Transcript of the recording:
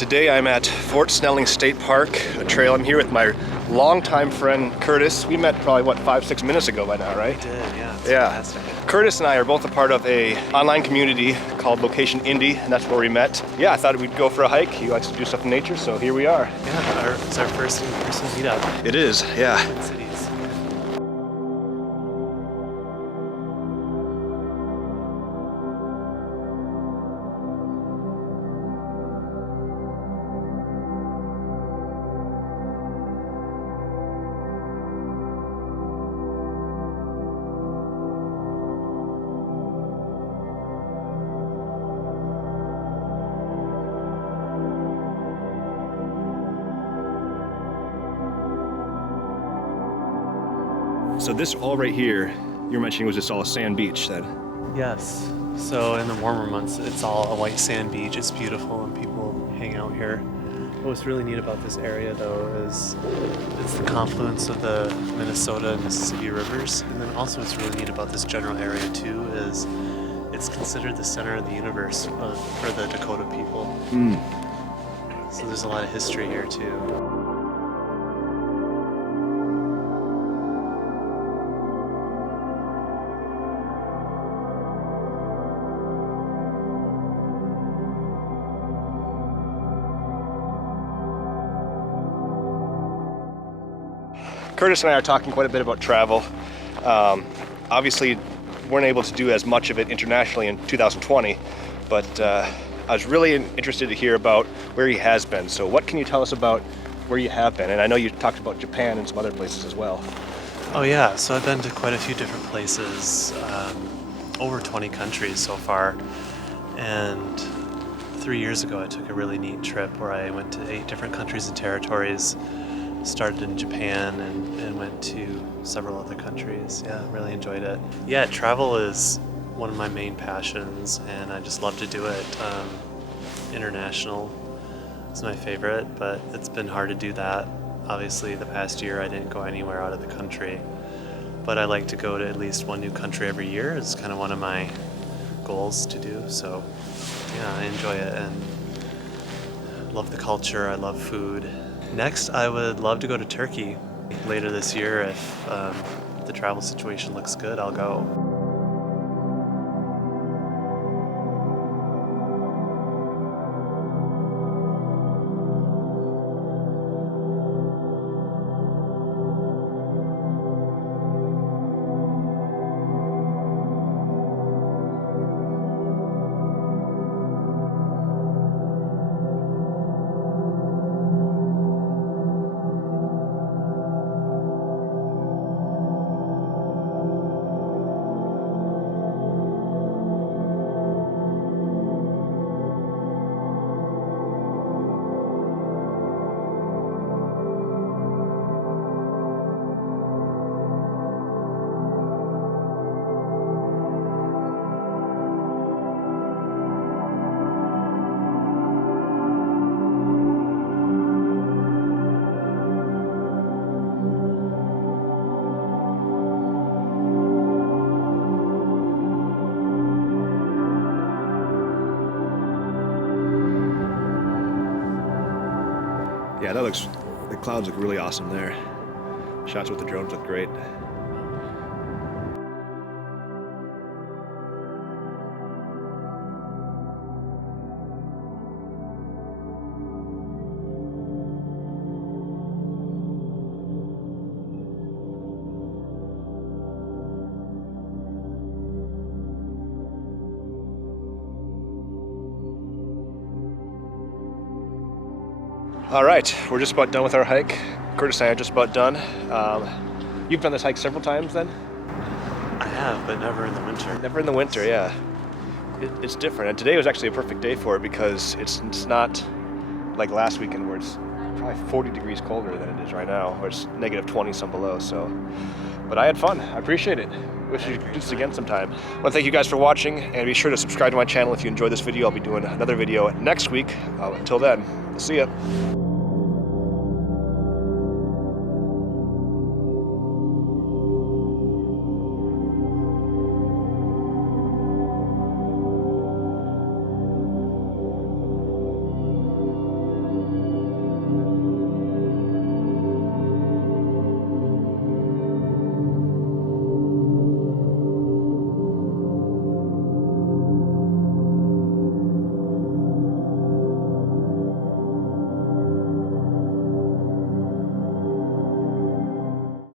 Today I'm at Fort Snelling State Park, a trail. I'm here with my longtime friend Kurtis. We met probably, what, 5-6 minutes ago by now, right? We did, yeah. Fantastic. Kurtis and I are both a part of a online community called Location Indie, and that's where we met. Yeah, I thought we'd go for a hike. He likes to do stuff in nature, so here we are. Yeah, it's our first in-person meetup. It is, yeah. Twin Cities. So this all right here, you were mentioning was just all a sand beach then? Yes. So in the warmer months, it's all a white sand beach. It's beautiful and people hang out here. What's really neat about this area though is it's the confluence of the Minnesota and Mississippi rivers. And then also what's really neat about this general area too is it's considered the center of the universe for the Dakota people. So there's a lot of history here too. Kurtis and I are talking quite a bit about travel. Obviously, weren't able to do as much of it internationally in 2020, but I was really interested to hear about where he has been. So what can you tell us about where you have been? And I know you talked about Japan and some other places as well. Oh yeah, so I've been to quite a few different places, over 20 countries so far. And 3 years ago I took a really neat trip where I went to 8 different countries and territories. Started in Japan and went to several other countries. Yeah, really enjoyed it. Yeah, travel is one of my main passions and I just love to do it. International is my favorite, but it's been hard to do that. Obviously the past year I didn't go anywhere out of the country, but I like to go to at least one new country every year. It's kind of one of my goals to do, so yeah, I enjoy it and love the culture, I love food. Next, I would love to go to Turkey later this year. If the travel situation looks good, I'll go. Yeah, the clouds look really awesome there. Shots with the drones look great. All right, we're just about done with our hike. Kurtis and I are just about done. You've done this hike several times then? I have, but never in the winter. Never in the winter, yeah. It's different, and today was actually a perfect day for it because it's not like last weekend where it's probably 40 degrees colder than it is right now, or it's negative 20 some below, so. But I had fun, I appreciate it. Wish we could do this again sometime. I want to thank you guys for watching, and be sure to subscribe to my channel if you enjoyed this video. I'll be doing another video next week. Until then, see ya.